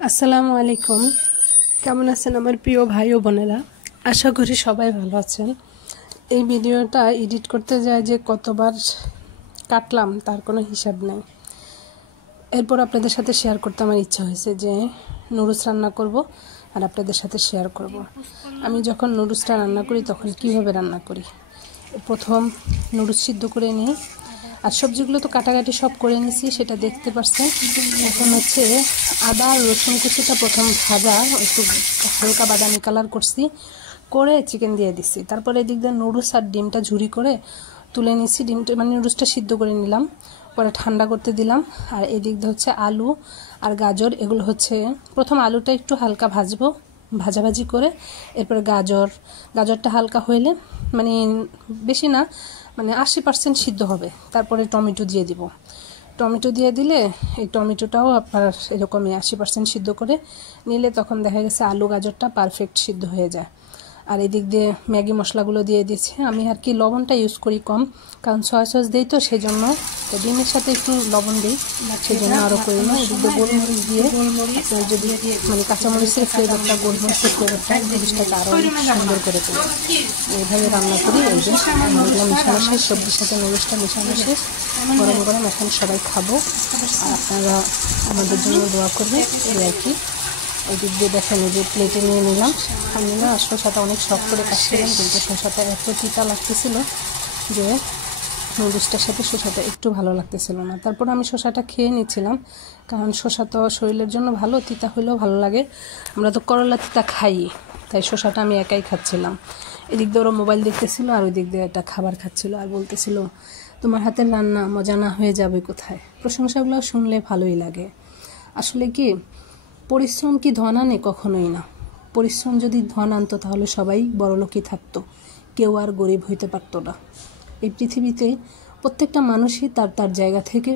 আসসালামু আলাইকুম। কেমন আছেন আমার প্রিয় ভাই ও বোনেরা? আশা করি সবাই ভালো আছেন। এই ভিডিওটা এডিট করতে যায় যে কতবার কাটলাম তার কোনো হিসাব নেই। এরপর আপনাদের সাথে শেয়ার করতে আমার ইচ্ছা হয়েছে যে নুডলস রান্না করব আর আপনাদের সাথে শেয়ার করব। আমি যখন নুডলসটা রান্না করি তখন কিভাবে রান্না করি। প্রথম নুডলস সিদ্ধ করে নিই, আর সবজিগুলো তো কাটাকাটি সব করে নিছি, সেটা দেখতে পাচ্ছেন। এখন হচ্ছে আদা আর রসুন কুচিটা প্রথম ভাজা একটু হালকা বাদামি কালার করছি, করে চিকেন দিয়ে দিছি। তারপরে এদিক দিয়ে নুডলস আর ডিমটা ঝুরি করে তুলে নিছি। ডিমটা মানে নুডলসটা সিদ্ধ করে নিলাম, পরে ঠান্ডা করতে দিলাম। আর এদিক দিয়ে হচ্ছে আলু আর গাজর, এগুলো হচ্ছে প্রথম আলুটা একটু হালকা ভাজবো, ভাজাভাজি করে এরপরে গাজরটা হালকা হইলে, মানে বেশি না, মানে 80% সিদ্ধ হবে, তারপরে টমেটো দিয়ে দিব। টমেটো দিয়ে দিলে এই টমেটোটাও আপনার এরকমই 80% সিদ্ধ করে নিলে তখন দেখা গেছে আলু গাজরটা পারফেক্ট সিদ্ধ হয়ে যায়। আর এদিক দিয়ে ম্যাগি মশলাগুলো দিয়ে দিয়েছে। আমি আর কি লবণটা ইউজ করি কম, কারণ সয়া সস দিই তো সেজন্য, তো ডিমের সাথে একটু লবণ দিই সেজন্য আরও করি না। এদিক দিয়ে গোলমরিচ দিয়ে আপনার যদি মানে কাঁচামরিচের ফ্লেভারটা, গোলমরিচের ফ্লেভারটা জিনিসটাকে আরও সুন্দর করে তুলি। এইভাবে রান্না করি। এই যে এগুলো মেশানো শেষ, সবজির সাথে নুডলসটা মেশানো শেষ, গরম গরম এখন সবাই খাবো। আর আপনারা আমাদের জন্য দোয়া করবেন, এই আর কি। ওই দিক দিয়ে দেখেন এই যে প্লেটে নিয়ে নিলাম। আমি না শসাটা অনেক শক্ত করে কাটছিলাম, কিন্তু শসাটা এত তিতা লাগতেছিল যে নুডলসটার সাথে শসাটা একটু ভালো লাগতেছিল না। তারপর আমি শসাটা খেয়ে নিচ্ছিলাম, কারণ শসা তো শরীরের জন্য ভালো, তিতা হইলেও ভালো লাগে। আমরা তো করলা তিতা খাই, তাই শসাটা আমি একাই খাচ্ছিলাম। এদিক দিয়ে ওরা মোবাইল দেখতেছিল আর ওই দিক দিয়ে একটা খাবার খাচ্ছিল, আর বলতেছিল তোমার হাতের রান্না মজা না হয়ে যাবে কোথায়। প্রশংসাগুলো শুনলে ভালোই লাগে। আসলে কি, পরিশ্রম কি ধন আনে? কখনোই না। পরিশ্রম যদি ধন আনতো তাহলে সবাই বড়লোকই থাকতো, কেউ আর গরিব হইতে পারতো না। এই পৃথিবীতে প্রত্যেকটা মানুষই তার তার জায়গা থেকে